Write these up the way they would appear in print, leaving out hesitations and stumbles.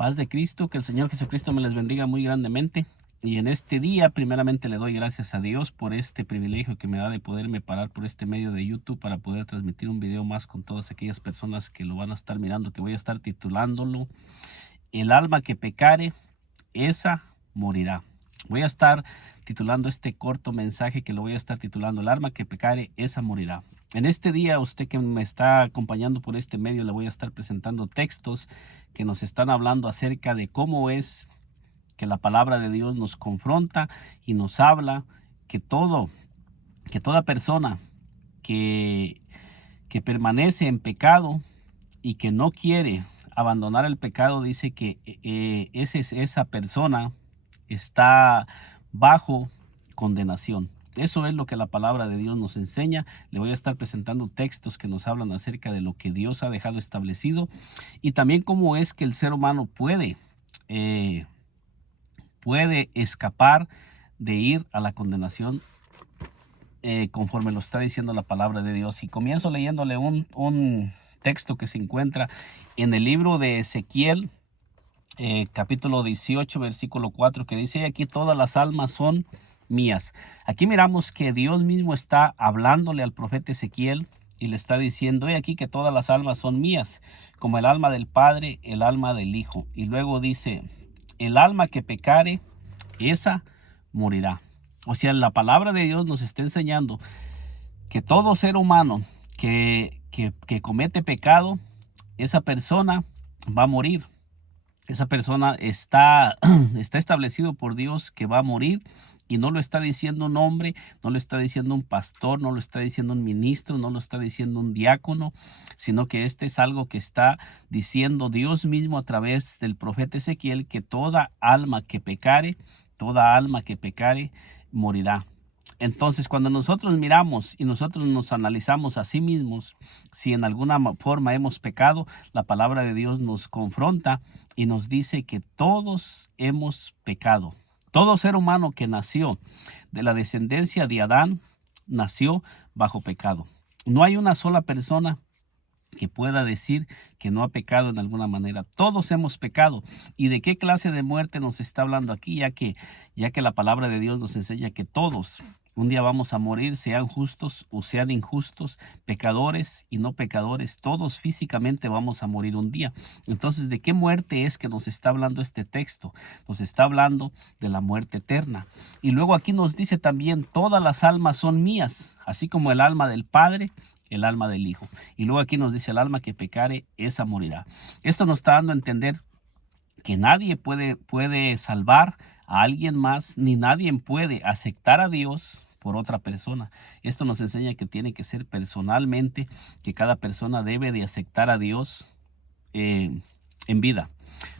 Paz de Cristo, que el Señor Jesucristo me les bendiga muy grandemente. Y en este día, primeramente le doy gracias a Dios por este privilegio que me da de poderme parar por este medio de YouTube para poder transmitir un video más con todas aquellas personas que lo van a estar mirando, que voy a estar titulándolo: El alma que pecare, esa morirá. Voy a estar titulando este corto mensaje, que lo voy a estar titulando: El alma que pecare, esa morirá. En este día, usted que me está acompañando por este medio, le voy a estar presentando textos que nos están hablando acerca de cómo es que la palabra de Dios nos confronta y nos habla que toda persona que, que permanece en pecado y que no quiere abandonar el pecado, dice que esa persona está bajo condenación. Eso es lo que la palabra de Dios nos enseña. Le voy a estar presentando textos que nos hablan acerca de lo que Dios ha dejado establecido y también cómo es que el ser humano puede escapar de ir a la condenación, conforme lo está diciendo la palabra de Dios. Y comienzo leyéndole un texto que se encuentra en el libro de Ezequiel, capítulo 18, versículo 4, que dice: aquí todas las almas son mías. Aquí miramos que Dios mismo está hablándole al profeta Ezequiel y le está diciendo: he aquí que todas las almas son mías, como el alma del Padre, el alma del Hijo. Y luego dice: el alma que pecare, esa morirá. O sea, la palabra de Dios nos está enseñando que todo ser humano que comete pecado, esa persona va a morir. Esa persona está establecido por Dios que va a morir, y no lo está diciendo un hombre, no lo está diciendo un pastor, no lo está diciendo un ministro, no lo está diciendo un diácono, sino que este es algo que está diciendo Dios mismo a través del profeta Ezequiel, que toda alma que pecare, morirá. Entonces, cuando nosotros miramos y nosotros nos analizamos a sí mismos, si en alguna forma hemos pecado, la palabra de Dios nos confronta y nos dice que todos hemos pecado. Todo ser humano que nació de la descendencia de Adán nació bajo pecado. No hay una sola persona que pueda decir que no ha pecado en alguna manera. Todos hemos pecado. ¿Y de qué clase de muerte nos está hablando aquí? Ya que la palabra de Dios nos enseña que todos un día vamos a morir, sean justos o sean injustos, pecadores y no pecadores, todos físicamente vamos a morir un día. Entonces, ¿de qué muerte es que nos está hablando este texto? Nos está hablando de la muerte eterna. Y luego aquí nos dice también: todas las almas son mías, así como el alma del Padre, el alma del Hijo. Y luego aquí nos dice: el alma que pecare, esa morirá. Esto nos está dando a entender que nadie puede salvar a alguien más, ni nadie puede aceptar a Dios por otra persona. Esto nos enseña que tiene que ser personalmente, que cada persona debe de aceptar a Dios en vida.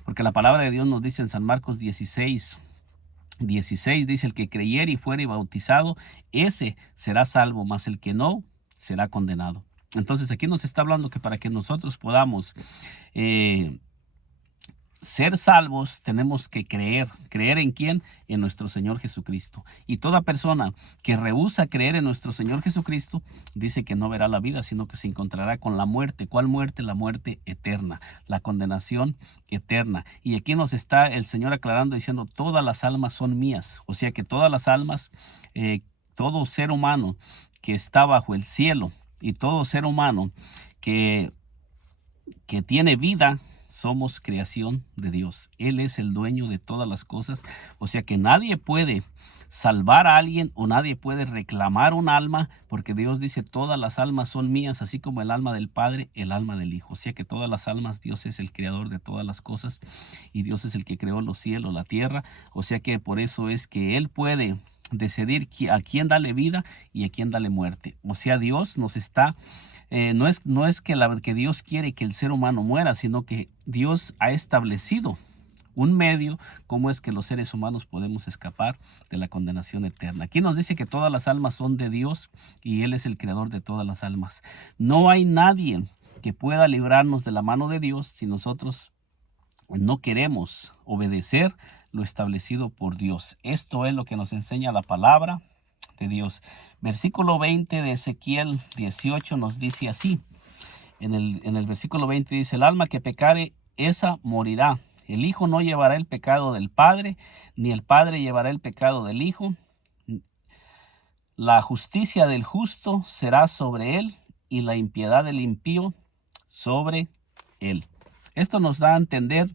Porque la palabra de Dios nos dice en San Marcos 16, dice: el que creyere y fuere bautizado, ese será salvo, mas el que no, será condenado. Entonces aquí nos está hablando que para que nosotros podamos ser salvos, tenemos que creer. ¿Creer en quién? En nuestro Señor Jesucristo. Y toda persona que rehúsa creer en nuestro Señor Jesucristo, dice que no verá la vida, sino que se encontrará con la muerte. ¿Cuál muerte? La muerte eterna, la condenación eterna. Y aquí nos está el Señor aclarando, diciendo: todas las almas son mías. O sea que todas las almas, todo ser humano que está bajo el cielo y todo ser humano que tiene vida, somos creación de Dios. Él es el dueño de todas las cosas. O sea que nadie puede salvar a alguien o nadie puede reclamar un alma, porque Dios dice: todas las almas son mías, así como el alma del Padre, el alma del Hijo. O sea que todas las almas, Dios es el creador de todas las cosas y Dios es el que creó los cielos, la tierra. O sea que por eso es que Él puede decidir a quién darle vida y a quién darle muerte. O sea, Dios nos está no es que Dios quiere que el ser humano muera, sino que Dios ha establecido un medio cómo es que los seres humanos podemos escapar de la condenación eterna. Aquí nos dice que todas las almas son de Dios y Él es el creador de todas las almas. No hay nadie que pueda librarnos de la mano de Dios si nosotros no queremos obedecer lo establecido por Dios. Esto es lo que nos enseña la palabra de Dios. Versículo 20 de Ezequiel 18 nos dice así. En el versículo 20 dice: el alma que pecare, esa morirá. El Hijo no llevará el pecado del Padre, ni el Padre llevará el pecado del Hijo. La justicia del justo será sobre él, y la impiedad del impío sobre él. Esto nos da a entender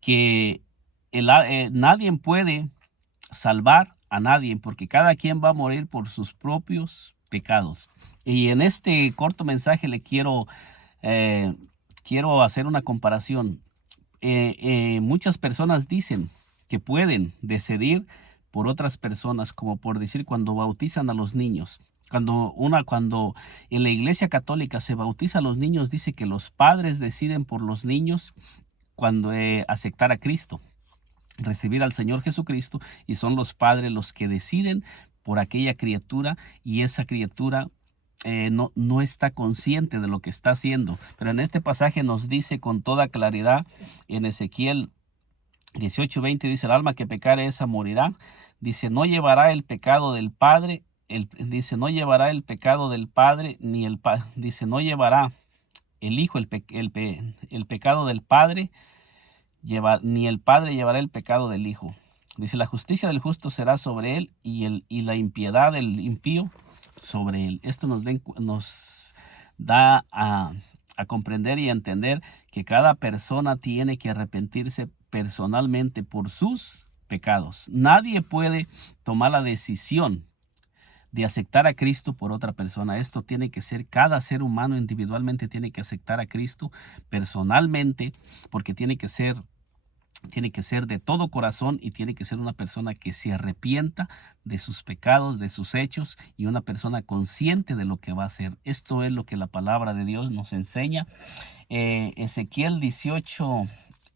que nadie puede salvar a nadie, porque cada quien va a morir por sus propios pecados. Y en este corto mensaje le quiero hacer una comparación. Muchas personas dicen que pueden decidir por otras personas, como por decir cuando bautizan a los niños. Cuando en la Iglesia Católica se bautiza a los niños, dice que los padres deciden por los niños cuando aceptar a Cristo, recibir al Señor Jesucristo, y son los padres los que deciden por aquella criatura, y esa criatura no está consciente de lo que está haciendo. Pero en este pasaje nos dice con toda claridad, en Ezequiel 18:20, dice: el alma que pecare, esa morirá. Dice: no llevará el pecado del Padre, dice: no llevará el pecado del Padre, dice: no llevará el Hijo el pecado del Padre, ni el Padre llevará el pecado del Hijo. Dice: la justicia del justo será sobre él, y la impiedad del impío sobre él. Esto nos da a comprender y a entender que cada persona tiene que arrepentirse personalmente por sus pecados. Nadie puede tomar la decisión de aceptar a Cristo por otra persona. Esto tiene que ser, cada ser humano individualmente tiene que aceptar a Cristo personalmente, porque tiene que ser de todo corazón, y tiene que ser una persona que se arrepienta de sus pecados, de sus hechos, y una persona consciente de lo que va a hacer. Esto es lo que la palabra de Dios nos enseña. Ezequiel 18,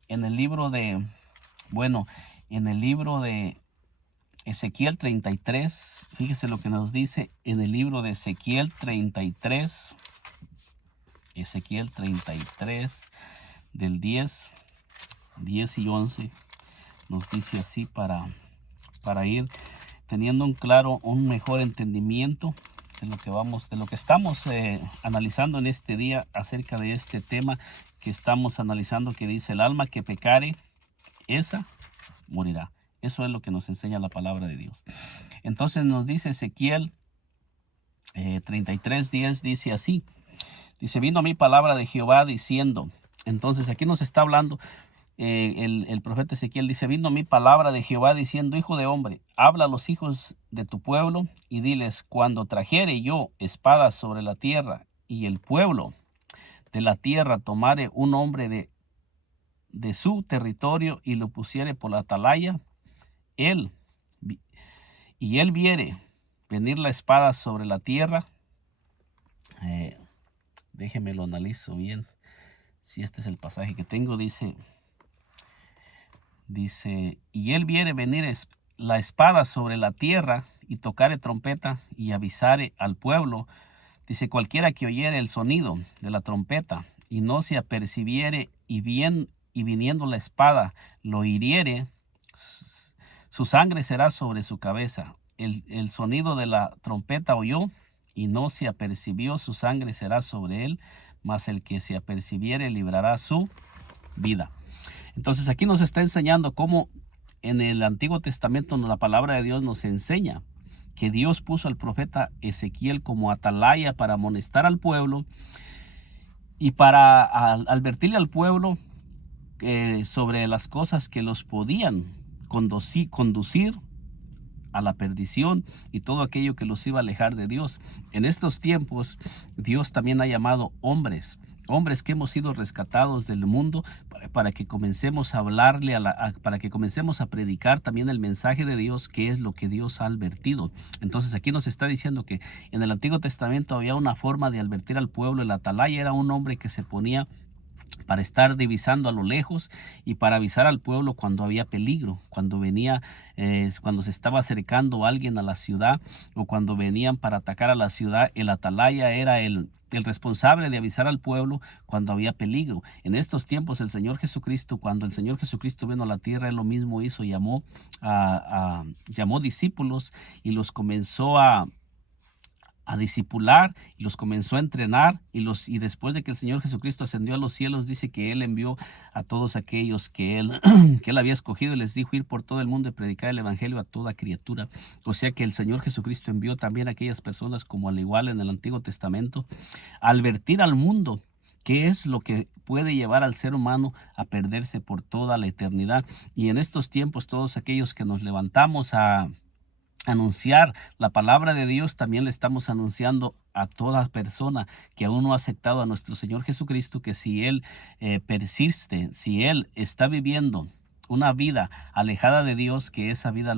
en el libro de Ezequiel 33, fíjese lo que nos dice en el libro de Ezequiel 33, del 10 y 11, nos dice así, para ir teniendo un mejor entendimiento de lo que estamos analizando en este día, acerca de este tema que estamos analizando, que dice: el alma que pecare, esa morirá. Eso es lo que nos enseña la palabra de Dios. Entonces nos dice Ezequiel 33:10, dice así. Dice: vino a mí palabra de Jehová diciendo. Entonces aquí nos está hablando el profeta Ezequiel. Dice: vino a mí palabra de Jehová diciendo: hijo de hombre, habla a los hijos de tu pueblo y diles: cuando trajere yo espada sobre la tierra, y el pueblo de la tierra tomare un hombre de su territorio, y lo pusiere por la atalaya, él viere venir la espada sobre la tierra. Déjeme lo analizo bien, si este es el pasaje que tengo. Dice: y él viere venir la espada sobre la tierra, y tocare trompeta, y avisare al pueblo. Dice: cualquiera que oyere el sonido de la trompeta, y no se apercibiere, y viniendo la espada lo hiriere, su sangre será sobre su cabeza. El sonido de la trompeta oyó, y no se apercibió, su sangre será sobre él, mas el que se apercibiere librará su vida. Entonces aquí nos está enseñando cómo en el Antiguo Testamento la palabra de Dios nos enseña que Dios puso al profeta Ezequiel como atalaya para amonestar al pueblo, y para advertirle al pueblo sobre las cosas que los podían conducir a la perdición, y todo aquello que los iba a alejar de Dios. En estos tiempos Dios también ha llamado hombres que hemos sido rescatados del mundo, para que comencemos a hablarle para que comencemos a predicar también el mensaje de Dios, que es lo que Dios ha advertido. Entonces aquí nos está diciendo que en el Antiguo Testamento había una forma de advertir al pueblo. El atalaya era un hombre que se ponía para estar divisando a lo lejos, y para avisar al pueblo cuando había peligro, cuando se estaba acercando alguien a la ciudad, o cuando venían para atacar a la ciudad. El atalaya era el responsable de avisar al pueblo cuando había peligro. En estos tiempos cuando el Señor Jesucristo vino a la tierra, Él lo mismo hizo: llamó discípulos, y los comenzó a a discipular y los comenzó a entrenar y después de que el Señor Jesucristo ascendió a los cielos, dice que Él envió a todos aquellos que Él, que Él había escogido y les dijo ir por todo el mundo y predicar el Evangelio a toda criatura. O sea que el Señor Jesucristo envió también a aquellas personas, como al igual en el Antiguo Testamento, a advertir al mundo qué es lo que puede llevar al ser humano a perderse por toda la eternidad. Y en estos tiempos, todos aquellos que nos levantamos a anunciar la palabra de Dios, también le estamos anunciando a toda persona que aún no ha aceptado a nuestro Señor Jesucristo, que si Él persiste, si Él está viviendo una vida alejada de Dios, que esa vida,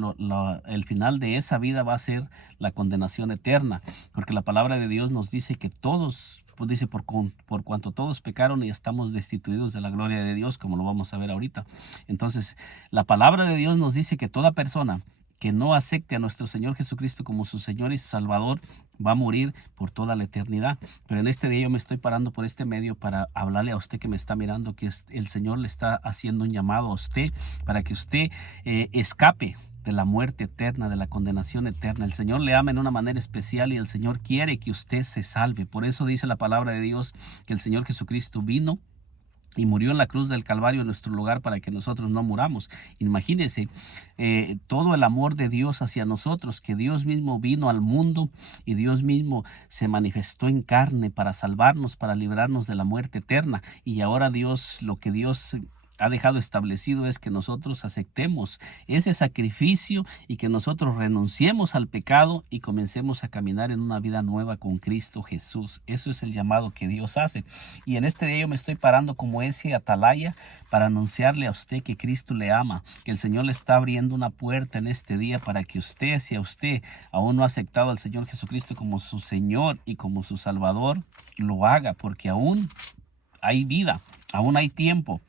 el final de esa vida va a ser la condenación eterna, porque la palabra de Dios nos dice que todos, pues dice, por cuanto todos pecaron y estamos destituidos de la gloria de Dios, como lo vamos a ver ahorita. Entonces, la palabra de Dios nos dice que toda persona que no acepte a nuestro Señor Jesucristo como su Señor y Salvador va a morir por toda la eternidad. Pero en este día yo me estoy parando por este medio para hablarle a usted que me está mirando, que el Señor le está haciendo un llamado a usted para que usted escape de la muerte eterna, de la condenación eterna. El Señor le ama en una manera especial y el Señor quiere que usted se salve. Por eso dice la palabra de Dios que el Señor Jesucristo vino y murió en la cruz del Calvario en nuestro lugar para que nosotros no muramos. Imagínense todo el amor de Dios hacia nosotros, que Dios mismo vino al mundo y Dios mismo se manifestó en carne para salvarnos, para librarnos de la muerte eterna. Y ahora Dios, lo que Dios ha dejado establecido es que nosotros aceptemos ese sacrificio y que nosotros renunciemos al pecado y comencemos a caminar en una vida nueva con Cristo Jesús. Eso es el llamado que Dios hace. Y en este día yo me estoy parando como ese atalaya para anunciarle a usted que Cristo le ama, que el Señor le está abriendo una puerta en este día para que usted, si a usted aún no ha aceptado al Señor Jesucristo como su Señor y como su Salvador, lo haga, porque aún hay vida, aún hay tiempo.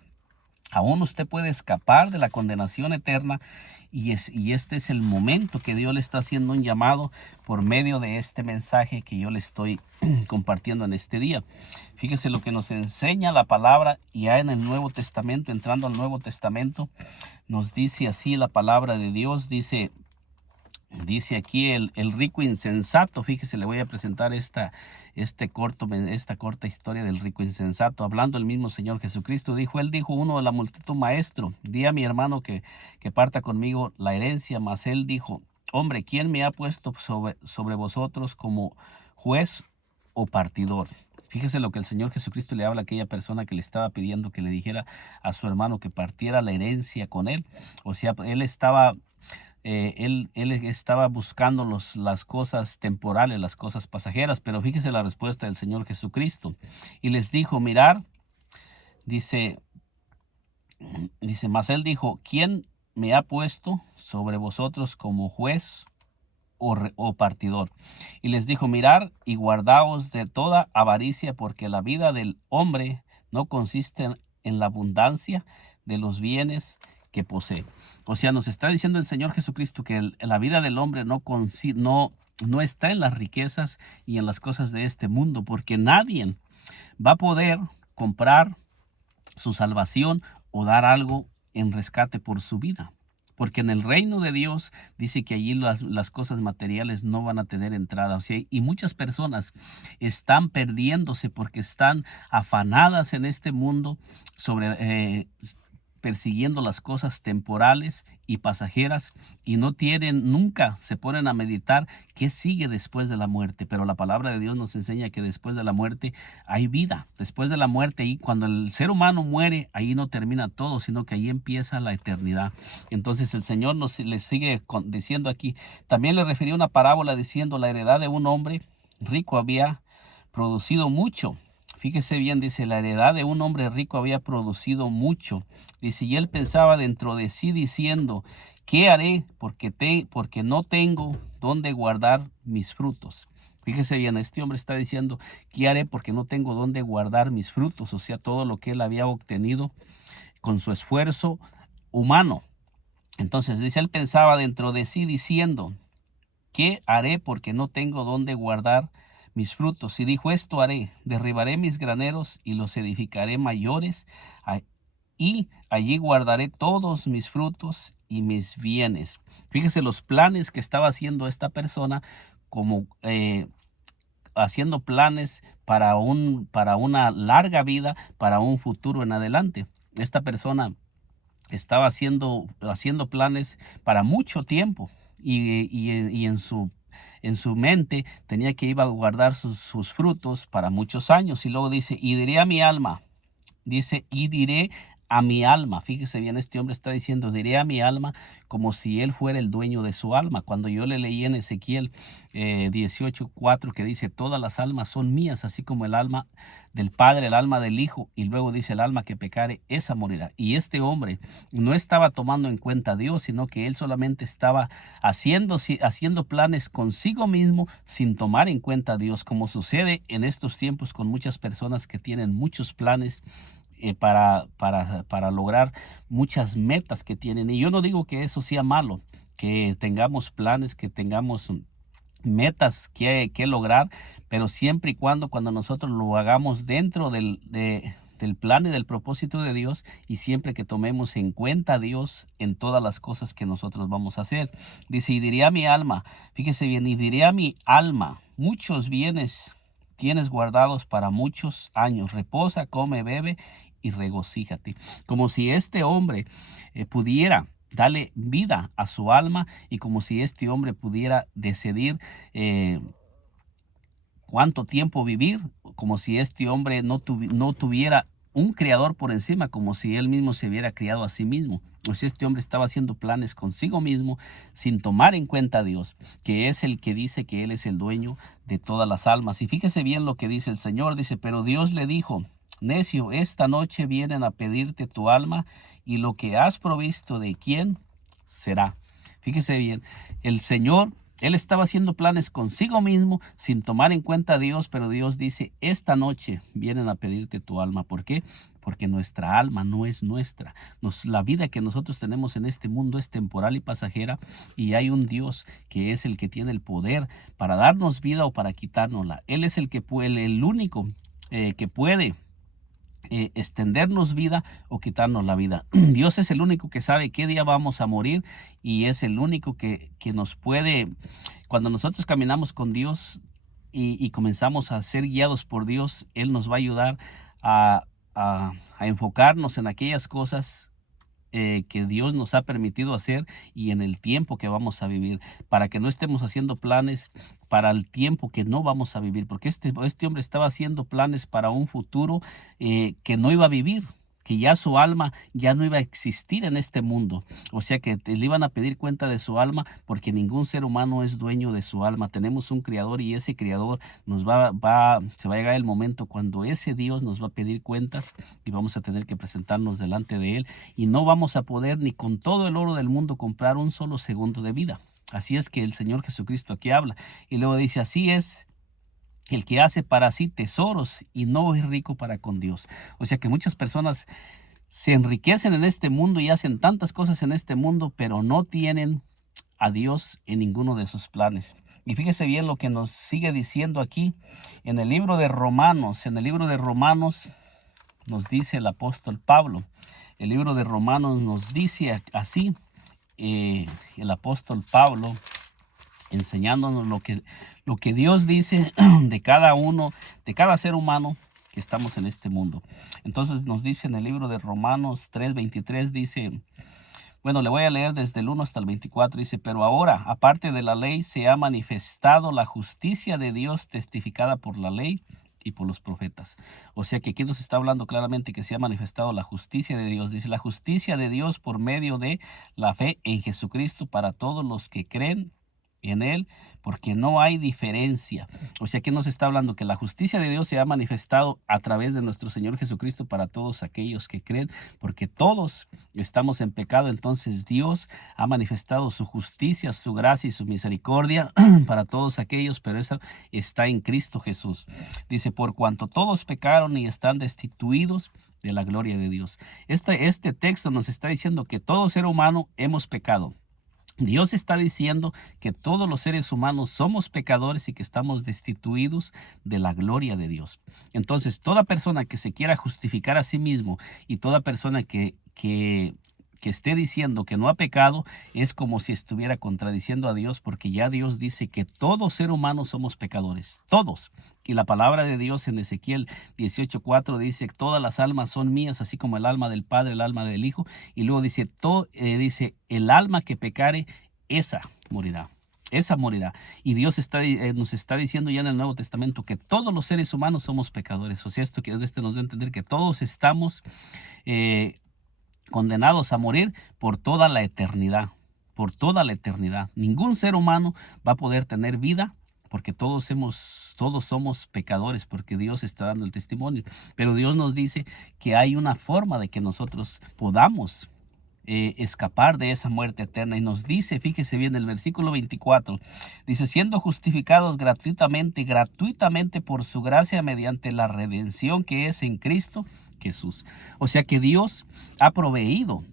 Aún usted puede escapar de la condenación eterna y este es el momento que Dios le está haciendo un llamado por medio de este mensaje que yo le estoy compartiendo en este día. Fíjese lo que nos enseña la palabra ya en el Nuevo Testamento, entrando al Nuevo Testamento, nos dice así la palabra de Dios, dice aquí el rico insensato. Fíjese, le voy a presentar esta corta historia del rico insensato. Hablando el mismo Señor Jesucristo, él dijo uno de la multitud: Maestro, di a mi hermano que parta conmigo la herencia. Mas él dijo: Hombre, ¿quién me ha puesto sobre vosotros como juez o partidor? Fíjese lo que el Señor Jesucristo le habla a aquella persona que le estaba pidiendo que le dijera a su hermano que partiera la herencia con él. O sea, él estaba buscando las cosas temporales, las cosas pasajeras, pero fíjese la respuesta del Señor Jesucristo. Y les dijo: mirar, dice, mas él dijo: ¿quién me ha puesto sobre vosotros como juez o partidor? Y les dijo: mirar y guardaos de toda avaricia, porque la vida del hombre no consiste en la abundancia de los bienes que posee. O sea, nos está diciendo el Señor Jesucristo que la vida del hombre no está en las riquezas y en las cosas de este mundo, porque nadie va a poder comprar su salvación o dar algo en rescate por su vida. Porque en el reino de Dios dice que allí las cosas materiales no van a tener entrada. O sea, y muchas personas están perdiéndose porque están afanadas en este mundo persiguiendo las cosas temporales y pasajeras y nunca se ponen a meditar qué sigue después de la muerte. Pero la palabra de Dios nos enseña que después de la muerte hay vida. Después de la muerte, y cuando el ser humano muere, ahí no termina todo, sino que ahí empieza la eternidad. Entonces el Señor le sigue diciendo aquí, también le refería una parábola diciendo: la heredad de un hombre rico había producido mucho. Fíjese bien, dice, la heredad de un hombre rico había producido mucho. Dice, y él pensaba dentro de sí diciendo: ¿qué haré? Porque no tengo dónde guardar mis frutos. Fíjese bien, este hombre está diciendo: ¿qué haré? Porque no tengo dónde guardar mis frutos. O sea, todo lo que él había obtenido con su esfuerzo humano. Entonces dice, él pensaba dentro de sí diciendo: ¿qué haré? Porque no tengo dónde guardar mis frutos. Y dijo: esto haré: derribaré mis graneros y los edificaré mayores, y allí guardaré todos mis frutos y mis bienes. Fíjese los planes que estaba haciendo esta persona como haciendo planes para una larga vida, para un futuro en adelante. Esta persona estaba haciendo planes para mucho tiempo y en su mente tenía que iba a guardar sus frutos para muchos años. Y luego dice, y diré a mi alma, dice, y diré a mi alma. Fíjese bien, este hombre está diciendo, diré a mi alma como si él fuera el dueño de su alma. Cuando yo le leí en Ezequiel 18:4 que dice, todas las almas son mías, así como el alma del Padre, el alma del Hijo, y luego dice, el alma que pecare, esa morirá. Y este hombre no estaba tomando en cuenta a Dios, sino que él solamente estaba haciendo planes consigo mismo sin tomar en cuenta a Dios, como sucede en estos tiempos con muchas personas que tienen muchos planes para lograr muchas metas que tienen. Y yo no digo que eso sea malo, que tengamos planes, que tengamos metas que lograr, pero siempre y cuando nosotros lo hagamos dentro del plan y del propósito de Dios, y siempre que tomemos en cuenta a Dios en todas las cosas que nosotros vamos a hacer. Dice, y diré a mi alma, fíjese bien, y diré a mi alma, muchos bienes tienes guardados para muchos años, reposa, come, bebe y regocíjate. Como si este hombre pudiera darle vida a su alma, y como si este hombre pudiera decidir cuánto tiempo vivir, como si este hombre no tuviera un creador por encima, como si él mismo se hubiera criado a sí mismo. O sea, este hombre estaba haciendo planes consigo mismo sin tomar en cuenta a Dios, que es el que dice que él es el dueño de todas las almas. Y fíjese bien lo que dice el Señor, dice, pero Dios le dijo, necio, esta noche vienen a pedirte tu alma, y lo que has provisto, ¿de quién será? Fíjese bien, el Señor, él estaba haciendo planes consigo mismo sin tomar en cuenta a Dios, pero Dios dice, esta noche vienen a pedirte tu alma. ¿Por qué? Porque nuestra alma no es nuestra. La vida que nosotros tenemos en este mundo es temporal y pasajera, y hay un Dios que es el que tiene el poder para darnos vida o para quitárnosla. Él es el único que puede extendernos vida o quitarnos la vida. Dios es el único que sabe qué día vamos a morir, y es el único que nos puede, cuando nosotros caminamos con Dios y comenzamos a ser guiados por Dios, Él nos va a ayudar a, a enfocarnos en aquellas cosas que Dios nos ha permitido hacer y en el tiempo que vamos a vivir, para que no estemos haciendo planes para el tiempo que no vamos a vivir, porque este hombre estaba haciendo planes para un futuro que no iba a vivir, que ya su alma ya no iba a existir en este mundo. O sea que le iban a pedir cuenta de su alma, porque ningún ser humano es dueño de su alma. Tenemos un creador, y ese creador se va a llegar el momento cuando ese Dios nos va a pedir cuentas, y vamos a tener que presentarnos delante de él, y no vamos a poder ni con todo el oro del mundo comprar un solo segundo de vida. Así es que el Señor Jesucristo aquí habla, y luego dice, así es el que hace para sí tesoros y no es rico para con Dios. O sea que muchas personas se enriquecen en este mundo y hacen tantas cosas en este mundo, pero no tienen a Dios en ninguno de sus planes. Y fíjese bien lo que nos sigue diciendo aquí en el libro de Romanos. En el libro de Romanos nos dice el apóstol Pablo. El libro de Romanos nos dice así, el apóstol Pablo, enseñándonos lo que Dios dice de cada uno, de cada ser humano que estamos en este mundo. Entonces nos dice en el libro de Romanos 3:23, dice, bueno, le voy a leer desde el 1 hasta el 24, dice, pero ahora, aparte de la ley, se ha manifestado la justicia de Dios testificada por la ley y por los profetas. O sea que aquí nos está hablando claramente que se ha manifestado la justicia de Dios. Dice, la justicia de Dios por medio de la fe en Jesucristo para todos los que creen en él, porque no hay diferencia. O sea que nos está hablando que la justicia de Dios se ha manifestado a través de nuestro Señor Jesucristo para todos aquellos que creen, porque todos estamos en pecado. Entonces Dios ha manifestado su justicia, su gracia y su misericordia para todos aquellos, pero eso está en Cristo Jesús. Dice, por cuanto todos pecaron y están destituidos de la gloria de Dios. Este texto nos está diciendo que todo ser humano hemos pecado. Dios está diciendo que todos los seres humanos somos pecadores y que estamos destituidos de la gloria de Dios. Entonces, toda persona que se quiera justificar a sí mismo, y toda persona que que esté diciendo que no ha pecado es como si estuviera contradiciendo a Dios, porque ya Dios dice que todo ser humano somos pecadores, todos. Y la palabra de Dios en Ezequiel 18:4 dice, todas las almas son mías, así como el alma del Padre, el alma del Hijo. Y luego dice, dice, el alma que pecare, esa morirá. Esa morirá. Y Dios nos está diciendo ya en el Nuevo Testamento que todos los seres humanos somos pecadores. O sea, esto nos da a entender que todos estamos condenados a morir por toda la eternidad. Por toda la eternidad. Ningún ser humano va a poder tener vida, porque todos somos pecadores, porque Dios está dando el testimonio. Pero Dios nos dice que hay una forma de que nosotros podamos escapar de esa muerte eterna. Y nos dice, fíjese bien, el versículo 24, dice, siendo justificados gratuitamente por su gracia mediante la redención que es en Cristo Jesús. O sea que Dios ha proveído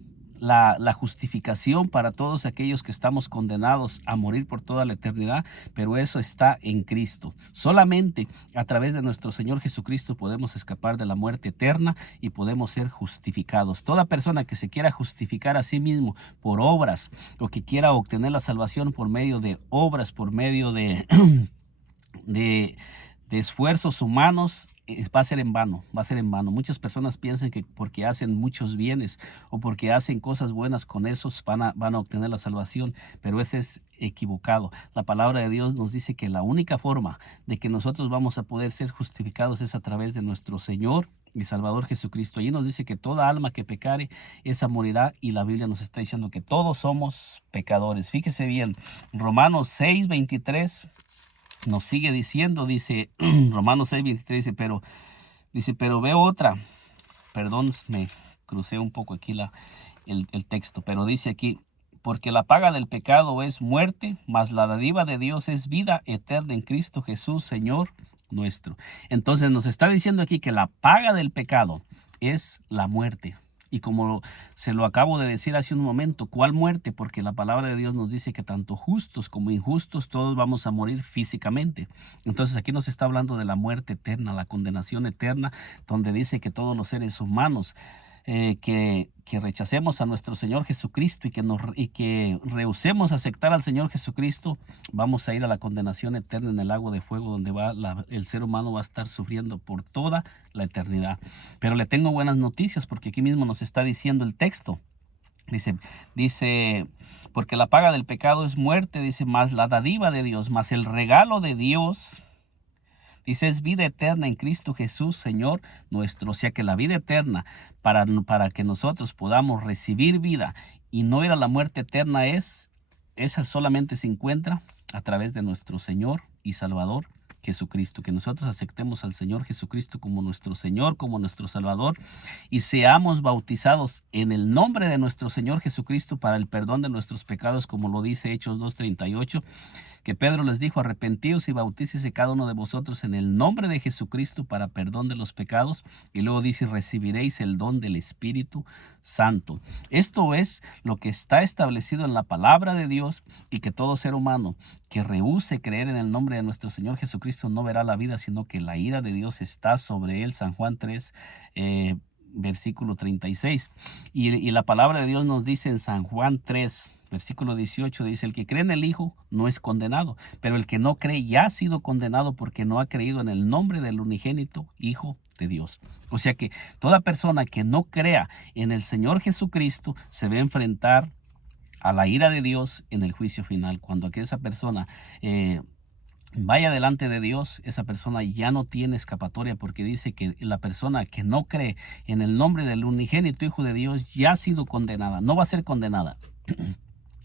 la justificación para todos aquellos que estamos condenados a morir por toda la eternidad, pero eso está en Cristo. Solamente a través de nuestro Señor Jesucristo podemos escapar de la muerte eterna y podemos ser justificados. Toda persona que se quiera justificar a sí mismo por obras, o que quiera obtener la salvación por medio de obras, por medio de esfuerzos humanos, va a ser en vano, va a ser en vano. Muchas personas piensan que porque hacen muchos bienes o porque hacen cosas buenas con esos van a obtener la salvación, pero ese es equivocado. La palabra de Dios nos dice que la única forma de que nosotros vamos a poder ser justificados es a través de nuestro Señor y Salvador Jesucristo. Allí nos dice que toda alma que pecare, esa morirá, y la Biblia nos está diciendo que todos somos pecadores. Fíjese bien, Romanos 6:23 nos sigue diciendo, dice Romanos 6:23, pero veo otra, perdón, me crucé un poco aquí el texto, pero dice aquí, porque la paga del pecado es muerte, mas la dádiva de Dios es vida eterna en Cristo Jesús, Señor nuestro. Entonces nos está diciendo aquí que la paga del pecado es la muerte. Y como se lo acabo de decir hace un momento, ¿cuál muerte? Porque la palabra de Dios nos dice que tanto justos como injustos todos vamos a morir físicamente. Entonces aquí nos está hablando de la muerte eterna, la condenación eterna, donde dice que todos los seres humanos que rechacemos a nuestro Señor Jesucristo y que rehusemos aceptar al Señor Jesucristo, vamos a ir a la condenación eterna en el lago de fuego, donde el ser humano va a estar sufriendo por toda la eternidad. Pero le tengo buenas noticias, porque aquí mismo nos está diciendo el texto. Dice, porque la paga del pecado es muerte, dice, más la dádiva de Dios, más el regalo de Dios, dice, es vida eterna en Cristo Jesús, Señor nuestro. O sea que la vida eterna, para que nosotros podamos recibir vida y no ir a la muerte eterna, esa solamente se encuentra a través de nuestro Señor y Salvador Jesucristo. Que nosotros aceptemos al Señor Jesucristo como nuestro Señor, como nuestro Salvador, y seamos bautizados en el nombre de nuestro Señor Jesucristo para el perdón de nuestros pecados, como lo dice Hechos 2:38, que Pedro les dijo, arrepentíos y bautícese cada uno de vosotros en el nombre de Jesucristo para perdón de los pecados. Y luego dice, recibiréis el don del Espíritu Santo. Esto es lo que está establecido en la palabra de Dios, y que todo ser humano que rehúse creer en el nombre de nuestro Señor Jesucristo no verá la vida, sino que la ira de Dios está sobre él. San Juan 3, versículo 36. Y la palabra de Dios nos dice en San Juan 3, versículo 18, dice, el que cree en el Hijo no es condenado, pero el que no cree ya ha sido condenado porque no ha creído en el nombre del unigénito Hijo de Dios. O sea que toda persona que no crea en el Señor Jesucristo se va a enfrentar a la ira de Dios en el juicio final. Cuando esa persona vaya delante de Dios, esa persona ya no tiene escapatoria, porque dice que la persona que no cree en el nombre del unigénito Hijo de Dios ya ha sido condenada, no va a ser condenada.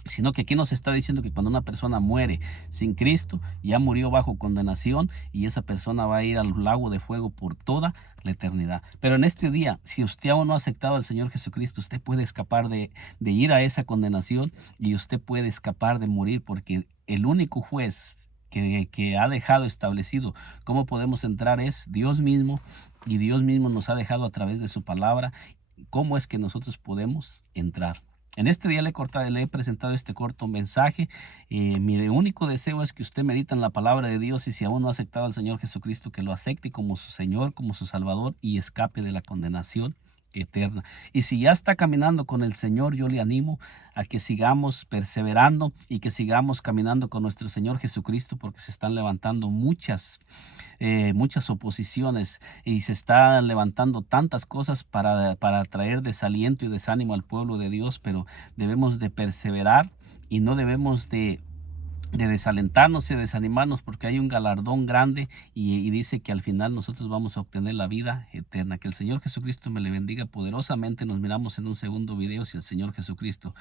Sino que aquí nos está diciendo que cuando una persona muere sin Cristo, ya murió bajo condenación, y esa persona va a ir al lago de fuego por toda la eternidad. Pero en este día, si usted aún no ha aceptado al Señor Jesucristo, usted puede escapar de ir a esa condenación, y usted puede escapar de morir, porque el único juez que ha dejado establecido cómo podemos entrar es Dios mismo, y Dios mismo nos ha dejado a través de su palabra cómo es que nosotros podemos entrar. En este día le he presentado este corto mensaje. Mi único deseo es que usted medite en la palabra de Dios, y si aún no ha aceptado al Señor Jesucristo, que lo acepte como su Señor, como su Salvador, y escape de la condenación eterna. Y si ya está caminando con el Señor, yo le animo a que sigamos perseverando y que sigamos caminando con nuestro Señor Jesucristo, porque se están levantando muchas oposiciones y se están levantando tantas cosas para traer desaliento y desánimo al pueblo de Dios, pero debemos de perseverar y no debemos de desalentarnos y desanimarnos, porque hay un galardón grande y dice que al final nosotros vamos a obtener la vida eterna. Que el Señor Jesucristo me le bendiga poderosamente. Nos miramos en un segundo video si el Señor Jesucristo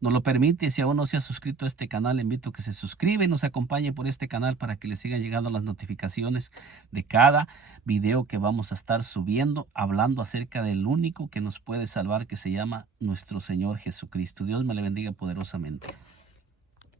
nos lo permite. Si aún no se ha suscrito a este canal, le invito a que se suscriba y nos acompañe por este canal para que le sigan llegando las notificaciones de cada video que vamos a estar subiendo, hablando acerca del único que nos puede salvar, que se llama nuestro Señor Jesucristo. Dios me le bendiga poderosamente.